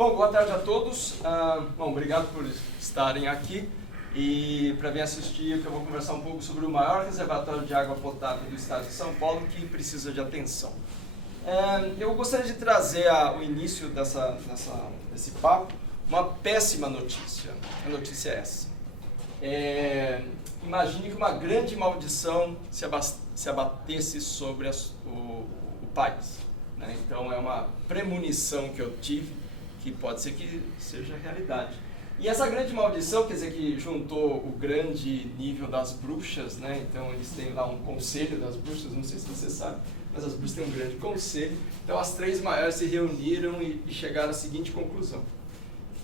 Bom, boa tarde a todos. Bom, obrigado por estarem aqui e para vir assistir, que eu vou conversar um pouco sobre o maior reservatório de água potável do estado de São Paulo que precisa de atenção. Eu gostaria de trazer ao início desse papo uma péssima notícia. A notícia é essa. Imagine que uma grande maldição se abatesse sobre o país. Né? Então é uma premonição que eu tive, que pode ser que seja realidade. E essa grande maldição, quer dizer que juntou o grande nível das bruxas, né? Então eles têm lá um conselho das bruxas, não sei se você sabe, mas as bruxas têm um grande conselho. Então as três maiores se reuniram e chegaram à seguinte conclusão: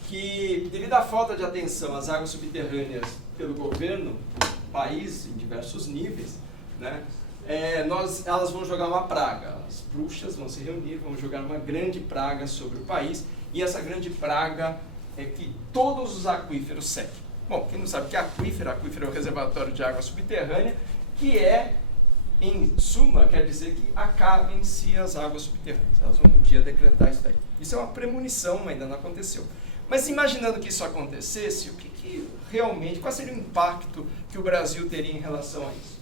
que devido à falta de atenção às águas subterrâneas pelo governo do país, em diversos níveis, né? Elas vão jogar uma praga. As bruxas vão se reunir, vão jogar uma grande praga sobre o país, e essa grande praga é que todos os aquíferos sequem. Bom, quem não sabe o que é aquífero é o reservatório de água subterrânea, que em suma, quer dizer que acabem-se as águas subterrâneas. Elas vão um dia decretar isso daí. Isso é uma premonição, ainda não aconteceu. Mas imaginando que isso acontecesse, qual seria o impacto que o Brasil teria em relação a isso?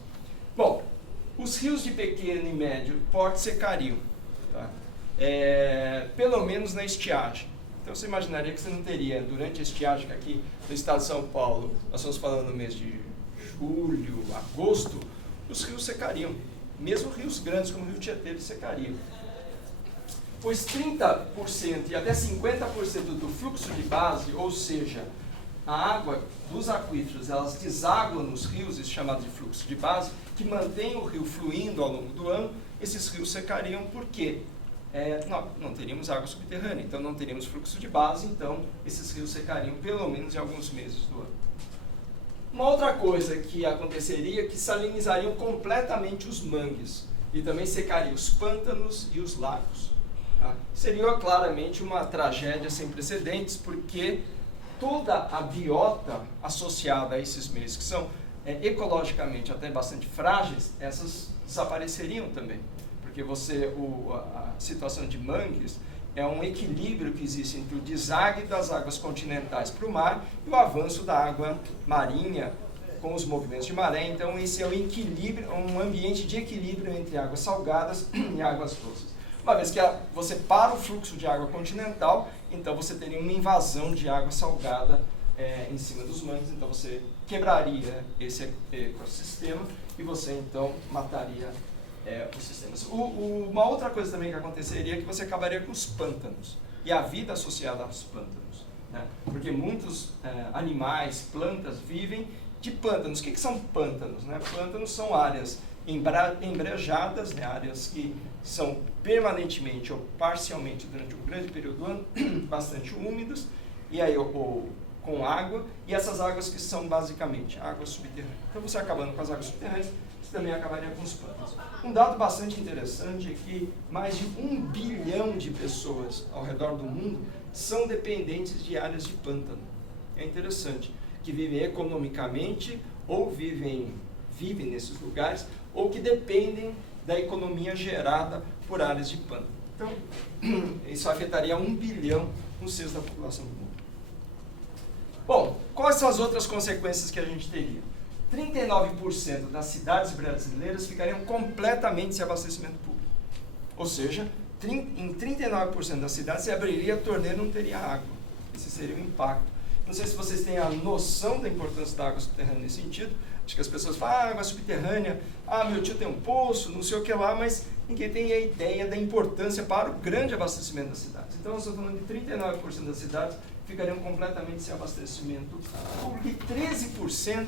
Bom, os rios de pequeno e médio porte secariam, tá? Pelo menos na estiagem. Então você imaginaria que você não teria, durante a estiagem, que aqui no estado de São Paulo, nós estamos falando no mês de julho, agosto, os rios secariam. Mesmo rios grandes como o Rio Tietê, eles secariam. Pois 30% e até 50% do fluxo de base, ou seja, a água dos aquíferos, elas desaguam nos rios, isso é chamado de fluxo de base, que mantém o rio fluindo ao longo do ano. Esses rios secariam por quê? Não teríamos água subterrânea, então não teríamos fluxo de base, então esses rios secariam pelo menos em alguns meses do ano. Uma outra coisa que aconteceria é que salinizariam completamente os mangues e também secariam os pântanos e os lagos. Tá? Seria claramente uma tragédia sem precedentes, porque toda a biota associada a esses meios, que são ecologicamente até bastante frágeis, essas desapareceriam também. Porque a situação de mangues é um equilíbrio que existe entre o desague das águas continentais para o mar e o avanço da água marinha com os movimentos de maré. Então esse é o equilíbrio, um ambiente de equilíbrio entre águas salgadas e águas doces. Uma vez que você para o fluxo de água continental, então você teria uma invasão de água salgada em cima dos mangues, então você quebraria esse ecossistema e você então mataria os sistemas. Uma outra coisa também que aconteceria é que você acabaria com os pântanos e a vida associada aos pântanos, né? Porque muitos animais, plantas vivem de pântanos. O que são pântanos? Né? Pântanos são áreas embrejadas, né? Áreas que são permanentemente ou parcialmente durante um grande período do ano bastante úmidos e aí com água, e essas águas que são basicamente águas subterrâneas. Então você acabando com as águas subterrâneas, você também acabaria com os pântanos. Um dado bastante interessante é que mais de 1 bilhão de pessoas ao redor do mundo são dependentes de áreas de pântano. É interessante, que vivem economicamente ou vivem nesses lugares, ou que dependem da economia gerada por áreas de pântano. Então, isso afetaria 1 bilhão, um sexto da população do mundo. Bom, quais são as outras consequências que a gente teria? 39% das cidades brasileiras ficariam completamente sem abastecimento público. Ou seja, em 39% das cidades se abriria a torneira e não teria água. Esse seria o impacto. Não sei se vocês têm a noção da importância da água subterrânea nesse sentido. Acho que as pessoas falam, água subterrânea, meu tio tem um poço, não sei o que lá, mas ninguém tem a ideia da importância para o grande abastecimento das cidades. Então, nós estamos falando de 39% das cidades ficariam completamente sem abastecimento, porque 13%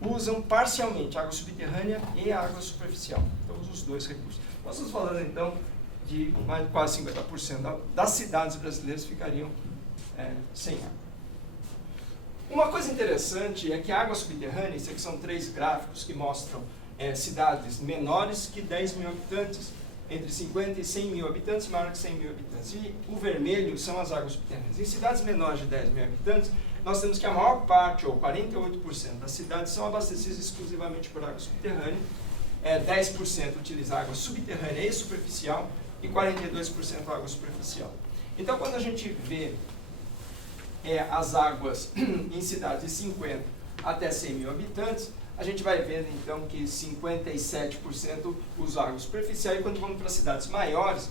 usam parcialmente água subterrânea e água superficial. Então, usam os dois recursos. Nós estamos falando, então, de quase 50% das cidades brasileiras ficariam sem água. Uma coisa interessante é que a água subterrânea, isso aqui são 3 gráficos que mostram cidades menores que 10 mil habitantes, entre 50 e 100 mil habitantes, maior que 100 mil habitantes. E o vermelho são as águas subterrâneas. Em cidades menores de 10 mil habitantes, nós temos que a maior parte, ou 48% das cidades, são abastecidas exclusivamente por água subterrânea. 10% utiliza água subterrânea e superficial, e 42% água superficial. Então, quando a gente vê as águas em cidades de 50 até 100 mil habitantes, a gente vai ver, então, que 57% usam água superficial, e quando vamos para cidades maiores,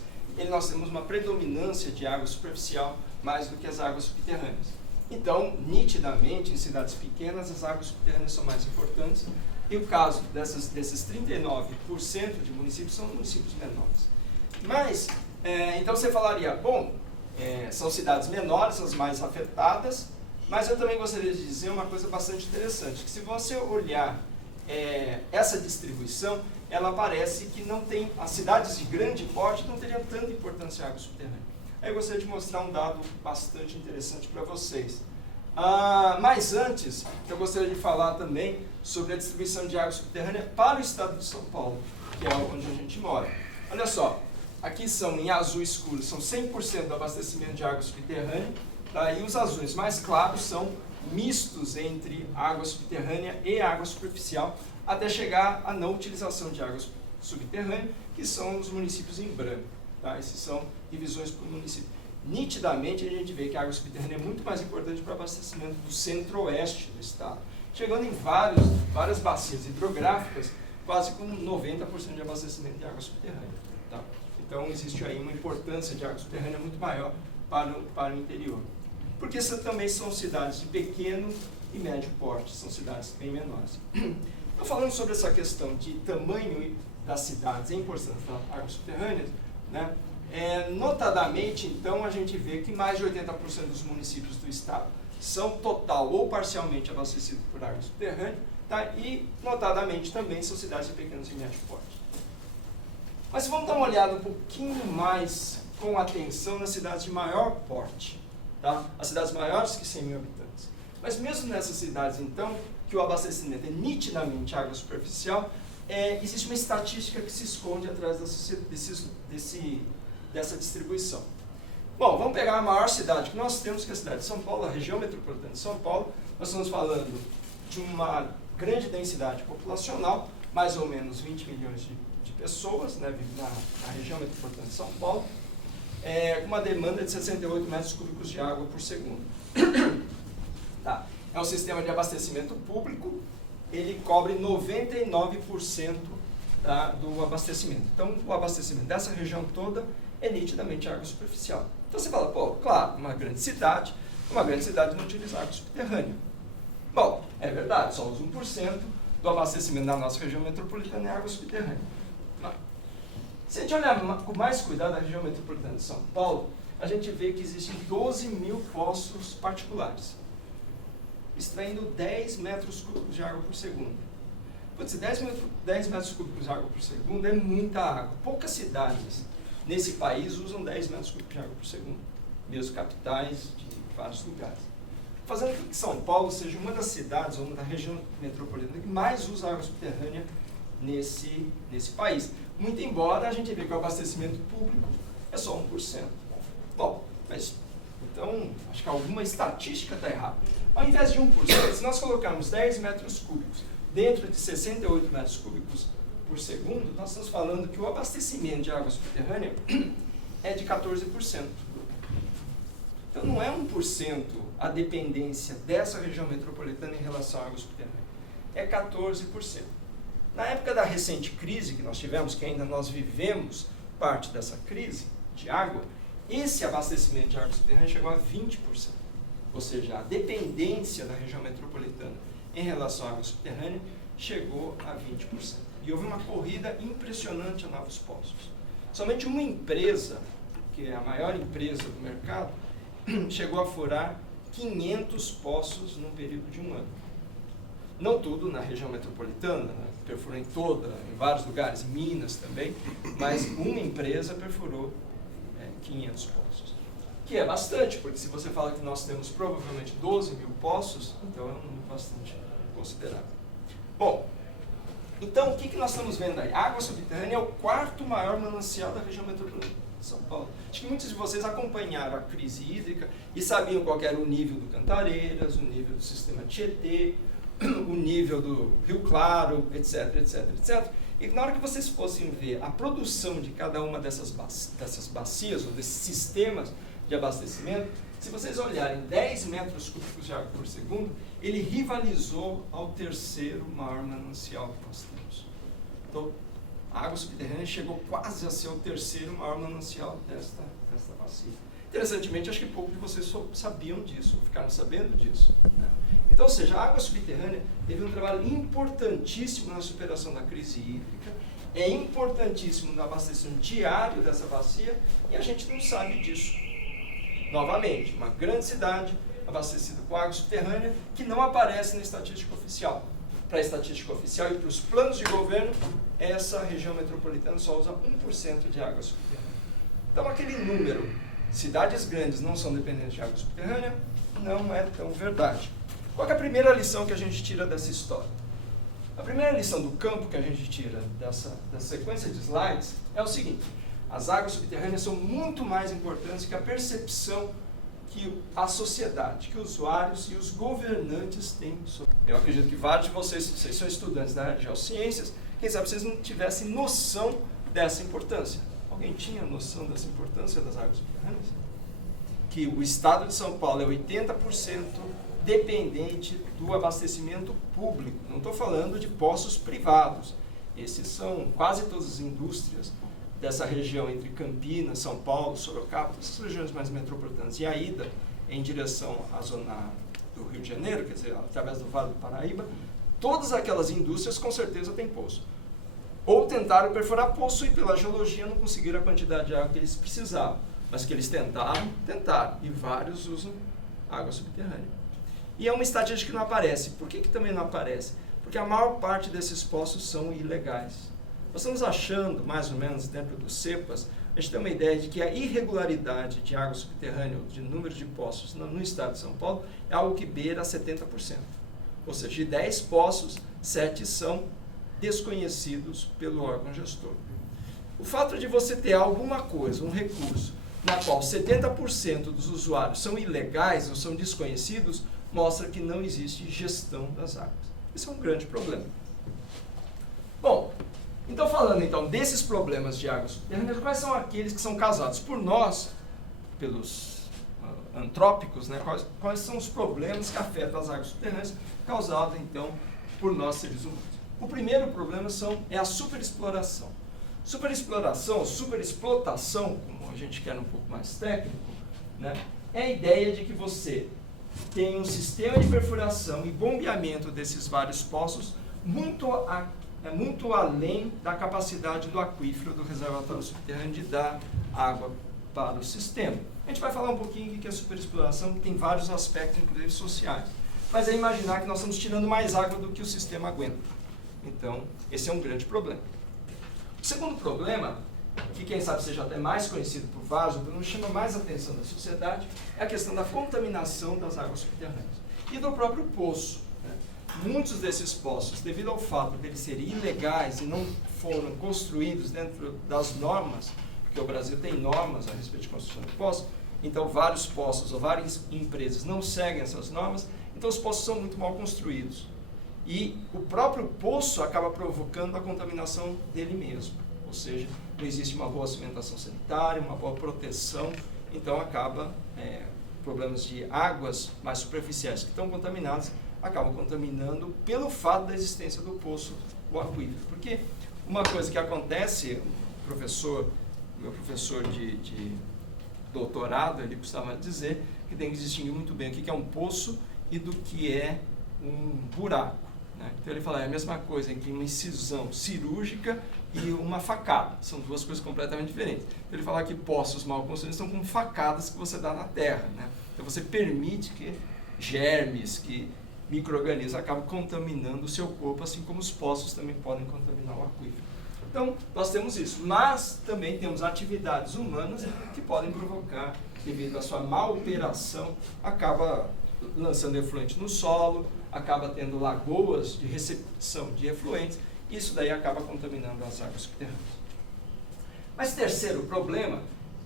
nós temos uma predominância de água superficial mais do que as águas subterrâneas. Então, nitidamente, em cidades pequenas, as águas subterrâneas são mais importantes, e o caso desses 39% de municípios são municípios menores. Mas, então você falaria, bom, são cidades menores, as mais afetadas, mas eu também gostaria de dizer uma coisa bastante interessante, que se você olhar essa distribuição, ela parece que não tem, as cidades de grande porte não teriam tanta importância em água subterrânea. Aí eu gostaria de mostrar um dado bastante interessante para vocês. Mas antes, eu gostaria de falar também sobre a distribuição de água subterrânea para o estado de São Paulo, que é onde a gente mora. Olha só, aqui são em azul escuro, são 100% do abastecimento de água subterrânea, tá? E os azuis mais claros são mistos entre água subterrânea e água superficial, até chegar à não utilização de água subterrânea, que são os municípios em branco. Tá? Esses são divisões por município. Nitidamente, a gente vê que a água subterrânea é muito mais importante para o abastecimento do centro-oeste do estado, chegando em várias bacias hidrográficas, quase com 90% de abastecimento de água subterrânea. Tá? Então, existe aí uma importância de água subterrânea muito maior para o interior. Porque também são cidades de pequeno e médio porte, são cidades bem menores. Então, falando sobre essa questão de tamanho das cidades e a importância das águas subterrâneas, né, notadamente, então, a gente vê que mais de 80% dos municípios do estado são total ou parcialmente abastecidos por água subterrânea, tá? E, notadamente, também são cidades de pequenos e médio porte. Mas vamos dar uma olhada um pouquinho mais com atenção nas cidades de maior porte, tá? As cidades maiores que 100 mil habitantes. Mas mesmo nessas cidades, então, que o abastecimento é nitidamente água superficial, existe uma estatística que se esconde atrás dessa distribuição. Bom, vamos pegar a maior cidade que nós temos, que é a cidade de São Paulo, a região metropolitana de São Paulo. Nós estamos falando de uma grande densidade populacional, mais ou menos 20 milhões de pessoas, né, vivem na região metropolitana de São Paulo, com uma demanda de 68 metros cúbicos de água por segundo. Tá. É um sistema de abastecimento público, ele cobre 99% do abastecimento. Então, o abastecimento dessa região toda é nitidamente água superficial. Então, você fala, pô, claro, uma grande cidade não utiliza água subterrânea. Bom, é verdade, só os 1% do abastecimento da nossa região metropolitana é água subterrânea. Mas, se a gente olhar com mais cuidado a região metropolitana de São Paulo, a gente vê que existem 12 mil poços particulares, extraindo 10 metros cúbicos de água por segundo. Pode ser 10 metros cúbicos de água por segundo é muita água. Poucas cidades nesse país usam 10 metros cúbicos de água por segundo, mesmo capitais de vários lugares. Fazendo com que São Paulo seja uma das cidades, ou uma da região metropolitana que mais usa água subterrânea nesse país. Muito embora a gente veja que o abastecimento público é só 1%. Bom, mas então acho que alguma estatística está errada. Ao invés de 1%, se nós colocarmos 10 metros cúbicos dentro de 68 metros cúbicos por segundo, nós estamos falando que o abastecimento de água subterrânea é de 14%. Então não é 1% a dependência dessa região metropolitana em relação à água subterrânea, é 14%. Na época da recente crise que nós tivemos, que ainda nós vivemos parte dessa crise de água, esse abastecimento de água subterrânea chegou a 20%. Ou seja, a dependência da região metropolitana em relação à água subterrânea chegou a 20%. E houve uma corrida impressionante a novos poços. Somente uma empresa, que é a maior empresa do mercado, chegou a furar 500 poços num período de um ano. Não tudo na região metropolitana, né? Perfurou em vários lugares, Minas também, mas uma empresa perfurou 500 poços. Que é bastante, porque se você fala que nós temos provavelmente 12 mil poços, então é um número bastante considerável. Bom, então o que nós estamos vendo aí? A água subterrânea é o quarto maior manancial da região metropolitana de São Paulo. Acho que muitos de vocês acompanharam a crise hídrica e sabiam qual era o nível do Cantareiras, o nível do sistema Tietê, o nível do Rio Claro, etc, etc, etc. E na hora que vocês fossem ver a produção de cada uma dessas bacias ou desses sistemas, de abastecimento, se vocês olharem 10 metros cúbicos de água por segundo, ele rivalizou ao terceiro maior manancial que nós temos. Então, a água subterrânea chegou quase a ser o terceiro maior manancial desta bacia. Interessantemente, acho que poucos de vocês sabiam disso, ficaram sabendo disso, né? Então, ou seja, a água subterrânea teve um trabalho importantíssimo na superação da crise hídrica, é importantíssimo no abastecimento diário dessa bacia e a gente não sabe disso. Novamente, uma grande cidade abastecida com água subterrânea que não aparece na estatística oficial. Para a estatística oficial e para os planos de governo, essa região metropolitana só usa 1% de água subterrânea. Então, aquele número, cidades grandes não são dependentes de água subterrânea, não é tão verdade. Qual é a primeira lição que a gente tira dessa história? A primeira lição do campo que a gente tira dessa sequência de slides é o seguinte: as águas subterrâneas são muito mais importantes que a percepção que a sociedade, que os usuários e os governantes têm sobre. Eu acredito que vários de vocês são estudantes da área de geociências, quem sabe vocês não tivessem noção dessa importância. Alguém tinha noção dessa importância das águas subterrâneas? Que o estado de São Paulo é 80% dependente do abastecimento público. Não estou falando de poços privados. Esses são quase todas as indústrias dessa região entre Campinas, São Paulo, Sorocaba, essas regiões mais metropolitanas, e a ida em direção à zona do Rio de Janeiro, quer dizer, através do Vale do Paraíba, todas aquelas indústrias com certeza têm poço. Ou tentaram perfurar poço e pela geologia não conseguiram a quantidade de água que eles precisavam. Mas que eles tentaram, e vários usam água subterrânea. E é uma estatística que não aparece. Por que também não aparece? Porque a maior parte desses poços são ilegais. Nós estamos achando, mais ou menos, dentro do CEPAS, a gente tem uma ideia de que a irregularidade de água subterrânea, de número de poços no estado de São Paulo, é algo que beira 70%. Ou seja, de 10 poços, 7 são desconhecidos pelo órgão gestor. O fato de você ter alguma coisa, um recurso, na qual 70% dos usuários são ilegais ou são desconhecidos, mostra que não existe gestão das águas. Esse é um grande problema. Bom, então falando então desses problemas de água subterrânea, quais são aqueles que são causados por nós, pelos antrópicos, né? Quais são os problemas que afetam as águas subterrâneas causados então por nós seres humanos? O primeiro problema é a superexploração. Superexploração, superexplotação, como a gente quer um pouco mais técnico, né? É a ideia de que você tem um sistema de perfuração e bombeamento desses vários poços muito além da capacidade do aquífero, do reservatório subterrâneo de dar água para o sistema. A gente vai falar um pouquinho do que é superexploração, que tem vários aspectos, inclusive sociais. Mas é imaginar que nós estamos tirando mais água do que o sistema aguenta. Então, esse é um grande problema. O segundo problema, que quem sabe seja até mais conhecido por vários, ou pelo menos chama mais a atenção da sociedade, é a questão da contaminação das águas subterrâneas e do próprio poço, né? Muitos desses poços, devido ao fato de eles serem ilegais e não foram construídos dentro das normas, porque o Brasil tem normas a respeito de construção de poços, então vários poços ou várias empresas não seguem essas normas, então os poços são muito mal construídos. E o próprio poço acaba provocando a contaminação dele mesmo. Ou seja, não existe uma boa cimentação sanitária, uma boa proteção, então acaba problemas de águas mais superficiais que estão contaminadas, acabam contaminando pelo fato da existência do poço, o aquífero. Porque uma coisa que acontece, meu professor de doutorado, ele costuma dizer que tem que distinguir muito bem o que é um poço e do que é um buraco. Então ele fala, é a mesma coisa entre uma incisão cirúrgica e uma facada. São duas coisas completamente diferentes. Então ele fala que poços mal construídos são como facadas que você dá na terra, né? Então você permite que germes, que micro-organismos acabem contaminando o seu corpo, assim como os poços também podem contaminar o aquífero. Então nós temos isso, mas também temos atividades humanas que podem provocar, devido à sua mal operação, acaba lançando efluente no solo, acaba tendo lagoas de recepção de efluentes, e isso daí acaba contaminando as águas subterrâneas. Mas terceiro problema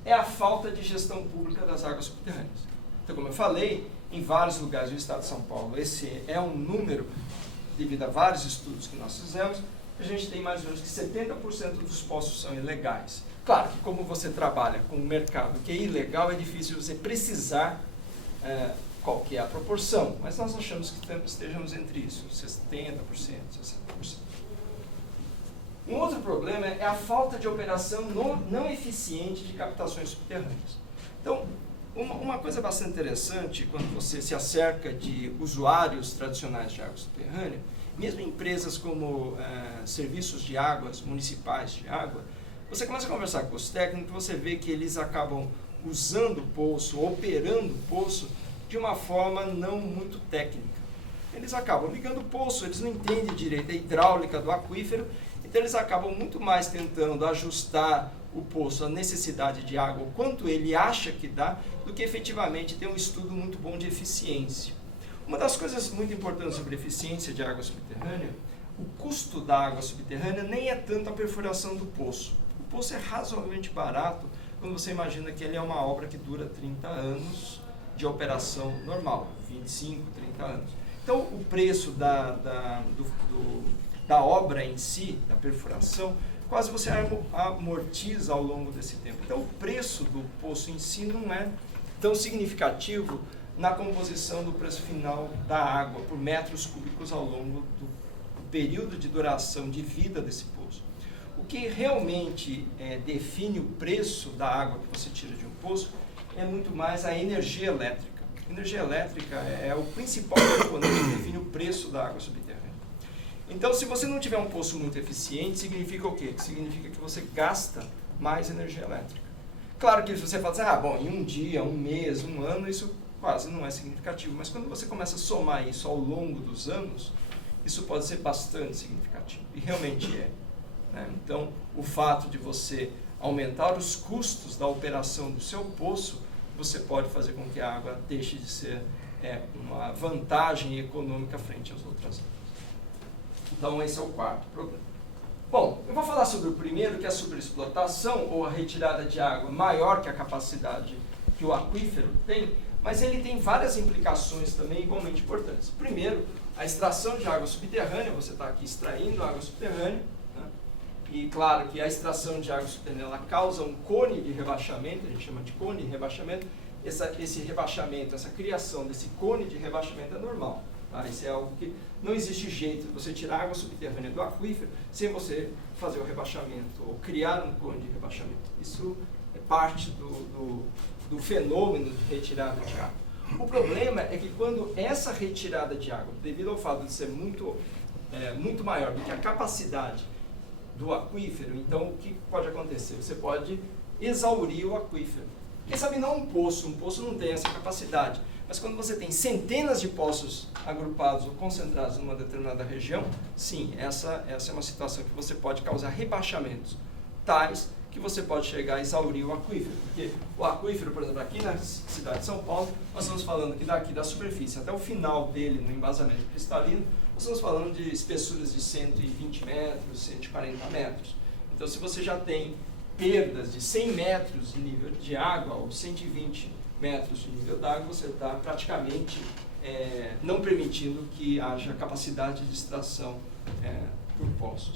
é a falta de gestão pública das águas subterrâneas. Então, como eu falei, em vários lugares do estado de São Paulo, esse é um número, devido a vários estudos que nós fizemos, a gente tem mais ou menos que 70% dos poços são ilegais. Claro que como você trabalha com um mercado que é ilegal, é difícil você precisar qual que é a proporção, mas nós achamos que estejamos entre isso, 70%, 60%. Um outro problema é a falta de operação não eficiente de captações subterrâneas. Então, uma coisa bastante interessante, quando você se acerca de usuários tradicionais de água subterrânea, mesmo empresas como serviços de águas, municipais de água, você começa a conversar com os técnicos, você vê que eles acabam usando o poço, operando o poço, de uma forma não muito técnica. Eles acabam ligando o poço, eles não entendem direito a hidráulica do aquífero, então eles acabam muito mais tentando ajustar o poço à necessidade de água, o quanto ele acha que dá, do que efetivamente ter um estudo muito bom de eficiência. Uma das coisas muito importantes sobre a eficiência de água subterrânea, o custo da água subterrânea nem é tanto a perfuração do poço. O poço é razoavelmente barato quando você imagina que ele é uma obra que dura 30 anos de operação normal, 25, 30 anos. Então, o preço da obra em si, da perfuração, quase você amortiza ao longo desse tempo. Então, o preço do poço em si não é tão significativo na composição do preço final da água por metros cúbicos ao longo do período de duração de vida desse poço. O que realmente define o preço da água que você tira de um poço é muito mais a energia elétrica. A energia elétrica é o principal componente que define o preço da água subterrânea. Então, se você não tiver um poço muito eficiente, significa o quê? Significa que você gasta mais energia elétrica. Claro que se você fala assim, bom, em um dia, um mês, um ano, isso quase não é significativo. Mas quando você começa a somar isso ao longo dos anos, isso pode ser bastante significativo. E realmente é. Então, o fato de você aumentar os custos da operação do seu poço, você pode fazer com que a água deixe de ser uma vantagem econômica frente às outras áreas. Então, esse é o quarto problema. Bom, eu vou falar sobre o primeiro, que é a superexplotação, ou a retirada de água maior que a capacidade que o aquífero tem, mas ele tem várias implicações também igualmente importantes. Primeiro, a extração de água subterrânea, você está aqui extraindo água subterrânea, e claro que a extração de água subterrânea ela causa um cone de rebaixamento, a gente chama de cone de rebaixamento. Esse rebaixamento, essa criação desse cone de rebaixamento é normal. Tá? Isso é algo que não existe jeito de você tirar água subterrânea do aquífero sem você fazer o rebaixamento ou criar um cone de rebaixamento. Isso é parte do fenômeno de retirada de água. O problema é que quando essa retirada de água, devido ao fato de ser muito maior do que a capacidade do aquífero, então o que pode acontecer? Você pode exaurir o aquífero. Quem sabe não um poço não tem essa capacidade, mas quando você tem centenas de poços agrupados ou concentrados numa determinada região, sim, essa é uma situação que você pode causar rebaixamentos tais que você pode chegar a exaurir o aquífero, porque o aquífero, por exemplo, aqui na cidade de São Paulo, nós estamos falando que daqui da superfície até o final dele, no embasamento cristalino, nós estamos falando de espessuras de 120 metros, 140 metros. Então, se você já tem perdas de 100 metros de nível de água ou 120 metros de nível d'água, você está praticamente não permitindo que haja capacidade de extração por poços.